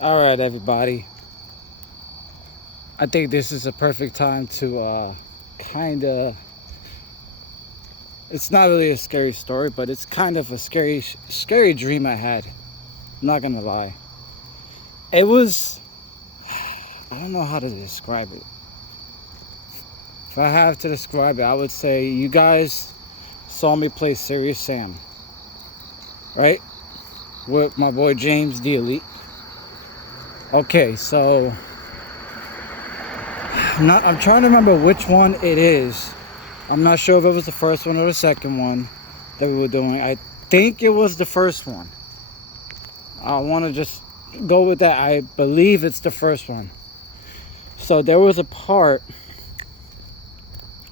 All right, everybody. I think this is a perfect time to kind of. It's not really a scary story, but it's kind of a scary dream I had. I'm not gonna lie. It was. I don't know how to describe it. If I have to describe it, I would say you guys saw me play Serious Sam, right? With my boy James the Elite. Okay, so I'm trying to remember which one it is. I'm not sure if it was the first one or the second one that we were doing. I think it was the first one. I want to just go with that. I believe it's the first one. So there was a part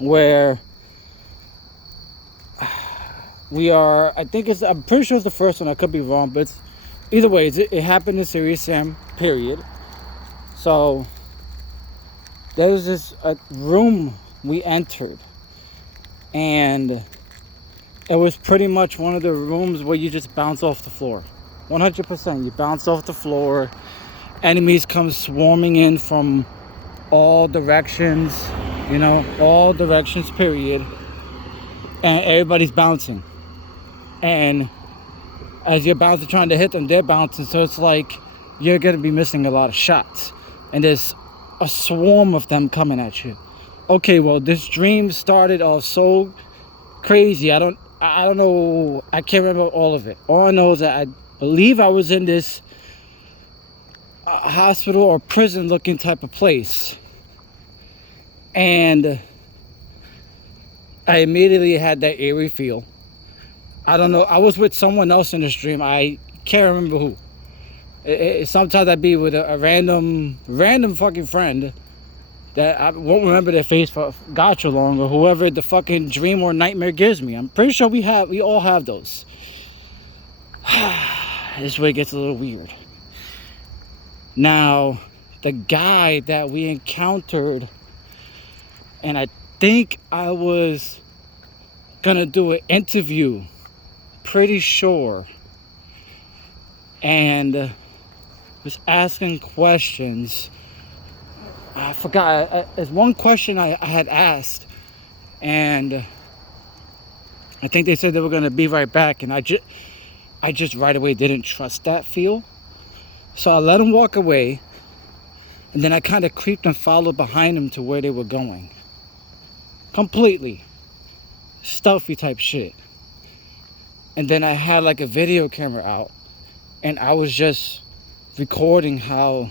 where I'm pretty sure it's the first one. I could be wrong, but either way, it happened in Serious Sam, period. So there was this room we entered, and it was pretty much one of the rooms where you just bounce off the floor. 100%. You bounce off the floor. Enemies come swarming in from all directions, all directions, period. And everybody's bouncing. And as you're bouncing, trying to hit them, they're bouncing. So it's like you're going to be missing a lot of shots. And there's a swarm of them coming at you. Okay, well, this dream started off so crazy. I don't know. I can't remember all of it. All I know is that I believe I was in this hospital or prison looking type of place. And I immediately had that eerie feel. I don't know. I was with someone else in the stream. I can't remember who. Sometimes I'd be with a random fucking friend that I won't remember their face for God so long, or whoever the fucking dream or nightmare gives me. I'm pretty sure we all have those. This way it gets a little weird. Now, the guy that we encountered, and I think I was gonna do an interview, pretty sure, and was asking questions. I forgot. There's one question I had asked, and I think they said they were gonna be right back, and I just right away didn't trust that feel, so I let them walk away, and then I kind of creeped and followed behind them to where they were going. Completely stealthy type shit. And then I had like a video camera out, and I was just recording how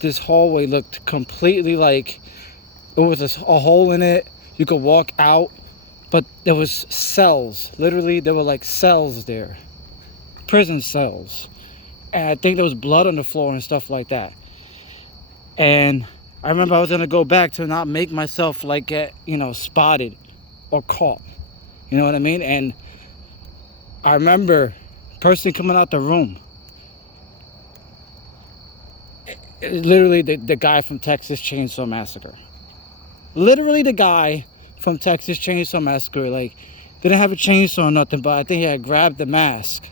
this hallway looked completely like it was a hole in it. You could walk out, but there was cells. Literally, there were like cells there, prison cells, and I think there was blood on the floor and stuff like that. And I remember I was gonna go back to not make myself like get spotted or caught. You know what I mean? And I remember person coming out the room. Literally the guy from Texas Chainsaw Massacre. Literally the guy from Texas Chainsaw Massacre. Like, didn't have a chainsaw or nothing, but I think he had grabbed the mask.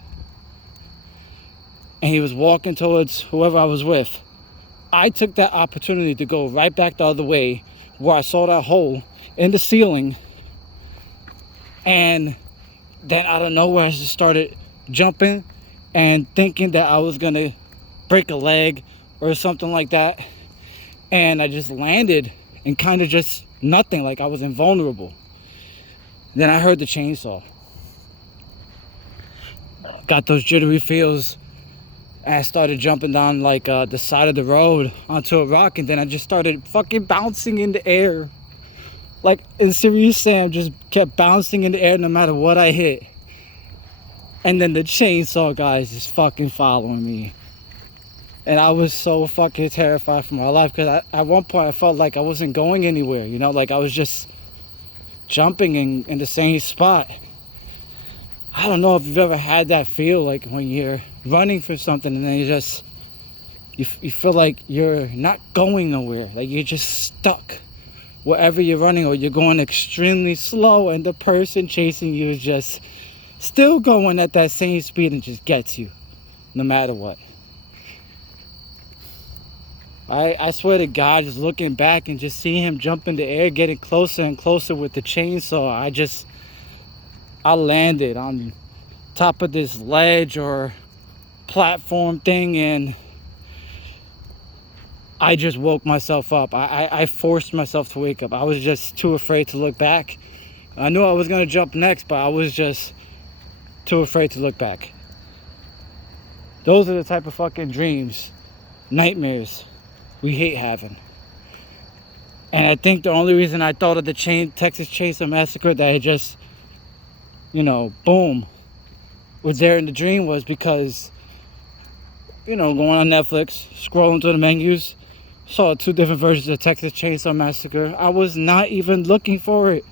And he was walking towards whoever I was with. I took that opportunity to go right back the other way where I saw that hole in the ceiling. And then out of nowhere, I just started jumping and thinking that I was going to break a leg or something like that. And I just landed and kind of just nothing, like I was invulnerable. Then I heard the chainsaw. Got those jittery feels. And I started jumping down like the side of the road onto a rock. And then I just started fucking bouncing in the air. Like in Serious Sam, just kept bouncing in the air no matter what I hit. And then the chainsaw guys just fucking following me. And I was so fucking terrified for my life, because at one point I felt like I wasn't going anywhere, like I was just jumping in the same spot. I don't know if you've ever had that feel, like when you're running for something and then you feel like you're not going nowhere, like you're just stuck wherever you're running, or you're going extremely slow and the person chasing you is just still going at that same speed and just gets you no matter what. I swear to God, just looking back and just seeing him jump in the air, getting closer and closer with the chainsaw, I landed on top of this ledge or platform thing, and I just woke myself up. I forced myself to wake up. I was just too afraid to look back. I knew I was gonna jump next, but I was just too afraid to look back. Those are the type of fucking dreams, nightmares we hate having. And I think the only reason I thought of the Texas Chainsaw Massacre, that it just, boom, was there in the dream, was because, going on Netflix, scrolling through the menus, saw 2 different versions of Texas Chainsaw Massacre. I was not even looking for it.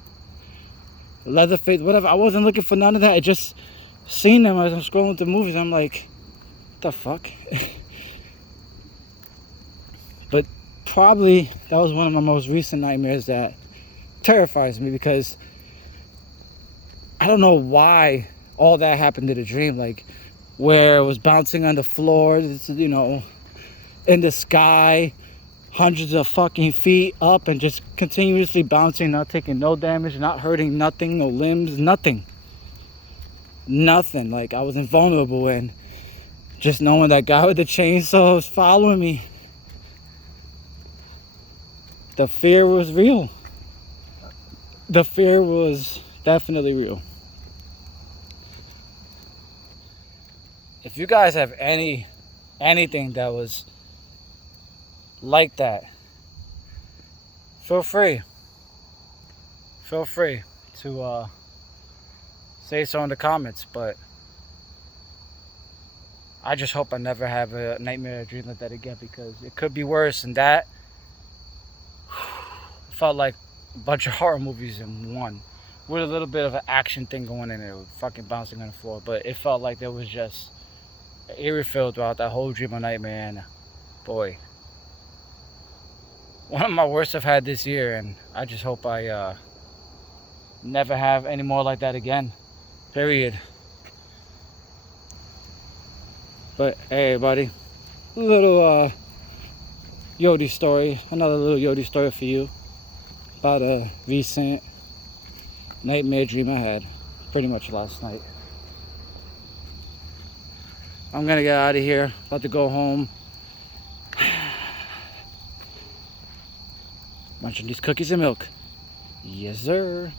Leatherface, whatever. I wasn't looking for none of that. I just seen them as I'm scrolling through movies. I'm like, what the fuck? But probably that was one of my most recent nightmares that terrifies me, because I don't know why all that happened in the dream. Like, where it was bouncing on the floor, in the sky, hundreds of fucking feet up, and just continuously bouncing, not taking no damage, not hurting nothing, no limbs, nothing. Like, I was invulnerable, and just knowing that guy with the chainsaw was following me, the fear was real. The fear was definitely real. If you guys have anything that was like that, feel free to say so in the comments. But I just hope I never have a nightmare or dream like that again, because it could be worse. And that felt like a bunch of horror movies in one, with a little bit of an action thing going in there, with fucking bouncing on the floor. But it felt like there was just an eerie feel throughout that whole dream or nightmare. And boy, one of my worst I've had this year, and I just hope I never have any more like that again, period. But hey, everybody, a little yodi story, another little yodi story for you about a recent nightmare dream I had pretty much last night. I'm gonna get out of here, about to go home, munching these cookies and milk. Yes, sir.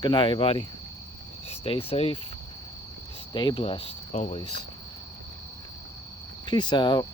Good night, everybody. Stay safe, stay blessed always. Peace out.